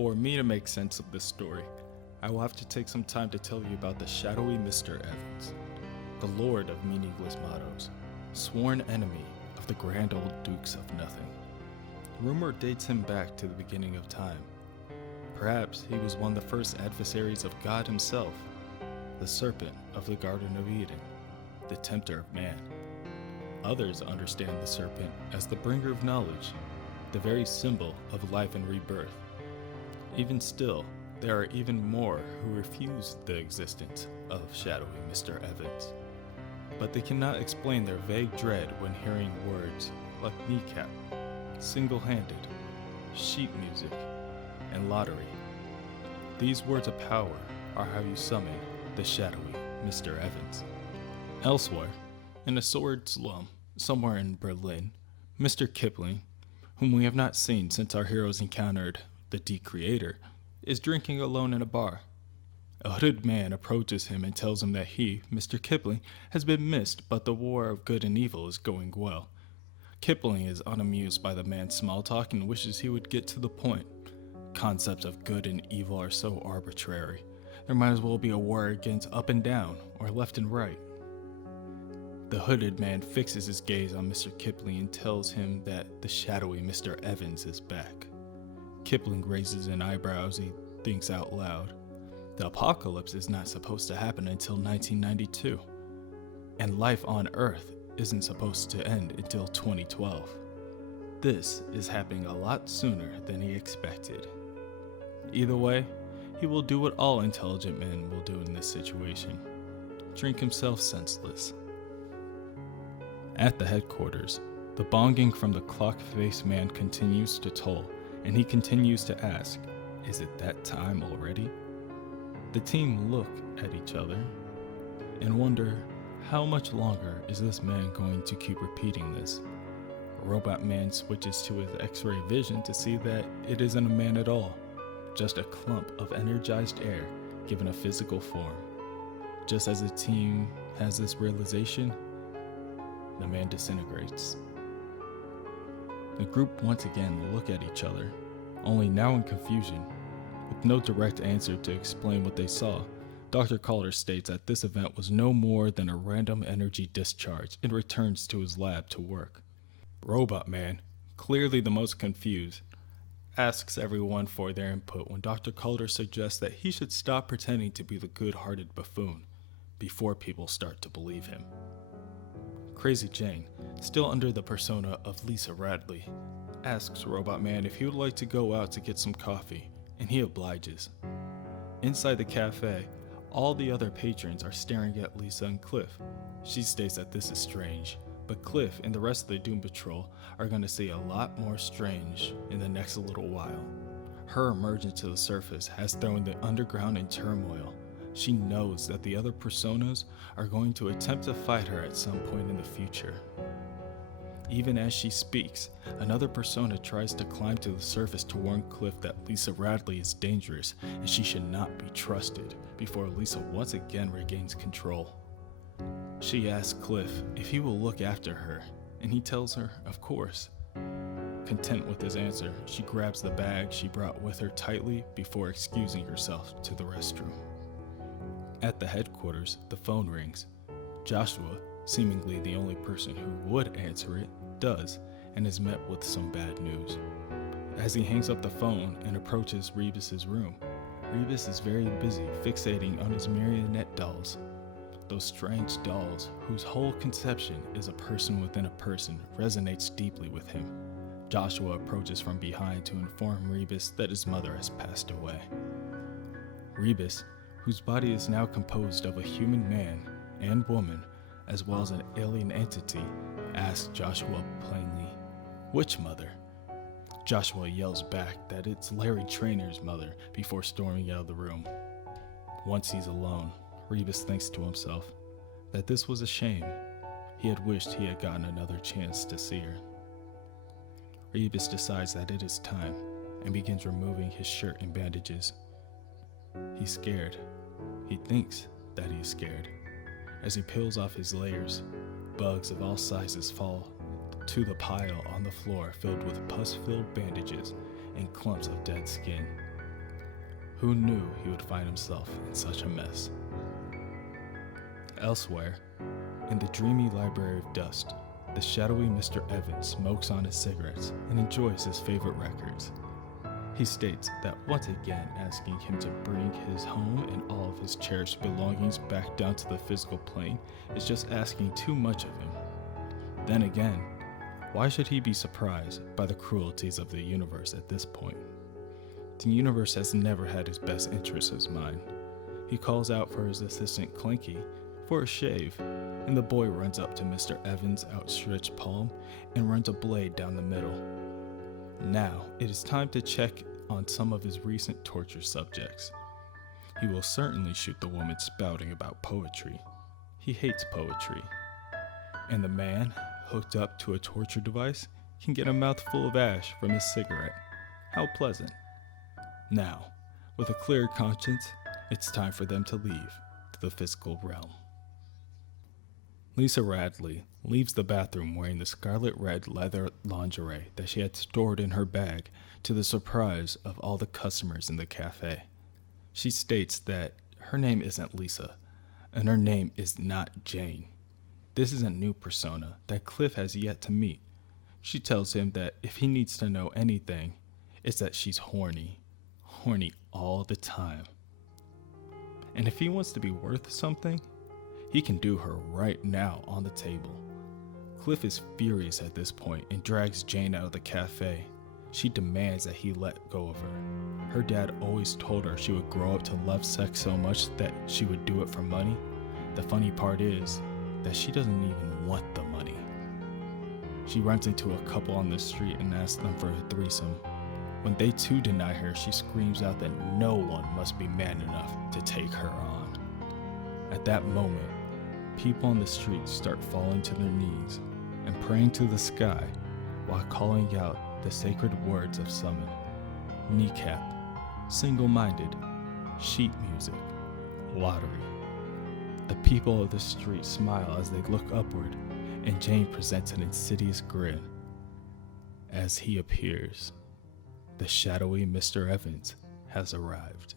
For me to make sense of this story, I will have to take some time to tell you about the shadowy Mr. Evans, the lord of meaningless mottos, sworn enemy of the grand old dukes of nothing. Rumor dates him back to the beginning of time. Perhaps he was one of the first adversaries of God himself, the serpent of the Garden of Eden, the tempter of man. Others understand the serpent as the bringer of knowledge, the very symbol of life and rebirth. Even still, there are even more who refuse the existence of shadowy Mr. Evans. But they cannot explain their vague dread when hearing words like kneecap, single-handed, sheet music, and lottery. These words of power are how you summon the shadowy Mr. Evans. Elsewhere, in a sword slum somewhere in Berlin, Mr. Kipling, whom we have not seen since our heroes encountered the Decreator, is drinking alone in a bar. A hooded man approaches him and tells him that he, Mr. Kipling, has been missed, but the war of good and evil is going well. Kipling is unamused by the man's small talk and wishes he would get to the point. Concepts of good and evil are so arbitrary. There might as well be a war against up and down, or left and right. The hooded man fixes his gaze on Mr. Kipling and tells him that the shadowy Mr. Evans is back. Kipling raises an eyebrow as he thinks out loud. The apocalypse is not supposed to happen until 1992, and life on Earth isn't supposed to end until 2012. This is happening a lot sooner than he expected. Either way, he will do what all intelligent men will do in this situation: drink himself senseless. At the headquarters, the bonging from the clock-faced man continues to toll, and he continues to ask, "Is it that time already?" The team look at each other and wonder, how much longer is this man going to keep repeating this? Robot Man switches to his X-ray vision to see that it isn't a man at all, just a clump of energized air given a physical form. Just as the team has this realization, the man disintegrates. The group once again look at each other, only now in confusion. With no direct answer to explain what they saw, Dr. Calder states that this event was no more than a random energy discharge and returns to his lab to work. Robot Man, clearly the most confused, asks everyone for their input when Dr. Calder suggests that he should stop pretending to be the good-hearted buffoon before people start to believe him. Crazy Jane, still under the persona of Lisa Radley, asks Robot Man if he would like to go out to get some coffee, and he obliges. Inside the cafe, all the other patrons are staring at Lisa and Cliff. She states that this is strange, but Cliff and the rest of the Doom Patrol are going to see a lot more strange in the next little while. Her emergence to the surface has thrown the underground in turmoil. She knows that the other personas are going to attempt to fight her at some point in the future. Even as she speaks, another persona tries to climb to the surface to warn Cliff that Lisa Radley is dangerous and she should not be trusted before Lisa once again regains control. She asks Cliff if he will look after her, and he tells her, of course. Content with his answer, she grabs the bag she brought with her tightly before excusing herself to the restroom. At the headquarters, the phone rings. Joshua, seemingly the only person who would answer it, does, and is met with some bad news. As he hangs up the phone and approaches Rebus's room, Rebus is very busy fixating on his marionette dolls. Those strange dolls, whose whole conception is a person within a person, resonates deeply with him. Joshua approaches from behind to inform Rebus that his mother has passed away. Rebus, whose body is now composed of a human man and woman, as well as an alien entity, asks Joshua plainly, "Which mother?" Joshua yells back that it's Larry Trainor's mother before storming out of the room. Once he's alone, Rebus thinks to himself that this was a shame. He had wished he had gotten another chance to see her. Rebus decides that it is time and begins removing his shirt and bandages. He's scared. He thinks that he's scared. As he peels off his layers, bugs of all sizes fall to the pile on the floor filled with pus-filled bandages and clumps of dead skin. Who knew he would find himself in such a mess? Elsewhere, in the dreamy library of dust, the shadowy Mr. Evans smokes on his cigarettes and enjoys his favorite records. He states that once again asking him to bring his home and all of his cherished belongings back down to the physical plane is just asking too much of him. Then again, why should he be surprised by the cruelties of the universe at this point? The universe has never had his best interests in mind. He calls out for his assistant Clinky for a shave, and the boy runs up to Mr. Evans' outstretched palm and runs a blade down the middle. Now, it is time to check on some of his recent torture subjects. He will certainly shoot the woman spouting about poetry. He hates poetry. And the man, hooked up to a torture device, can get a mouthful of ash from his cigarette. How pleasant. Now, with a clear conscience, it's time for them to leave the physical realm. Lisa Radley leaves the bathroom wearing the scarlet red leather lingerie that she had stored in her bag, to the surprise of all the customers in the cafe. She states that her name isn't Lisa, and her name is not Jane. This is a new persona that Cliff has yet to meet. She tells him that if he needs to know anything, it's that she's horny all the time. And if he wants to be worth something, he can do her right now on the table. Cliff is furious at this point and drags Jane out of the cafe. She demands that he let go of her. Her dad always told her she would grow up to love sex so much that she would do it for money. The funny part is that she doesn't even want the money. She runs into a couple on the street and asks them for a threesome. When they too deny her, she screams out that no one must be man enough to take her on. At that moment, people on the street start falling to their knees and praying to the sky while calling out the sacred words of summon: kneecap, single-minded, sheet music, lottery. The people of the street smile as they look upward, and Jane presents an insidious grin. As he appears, the shadowy Mr. Evans has arrived.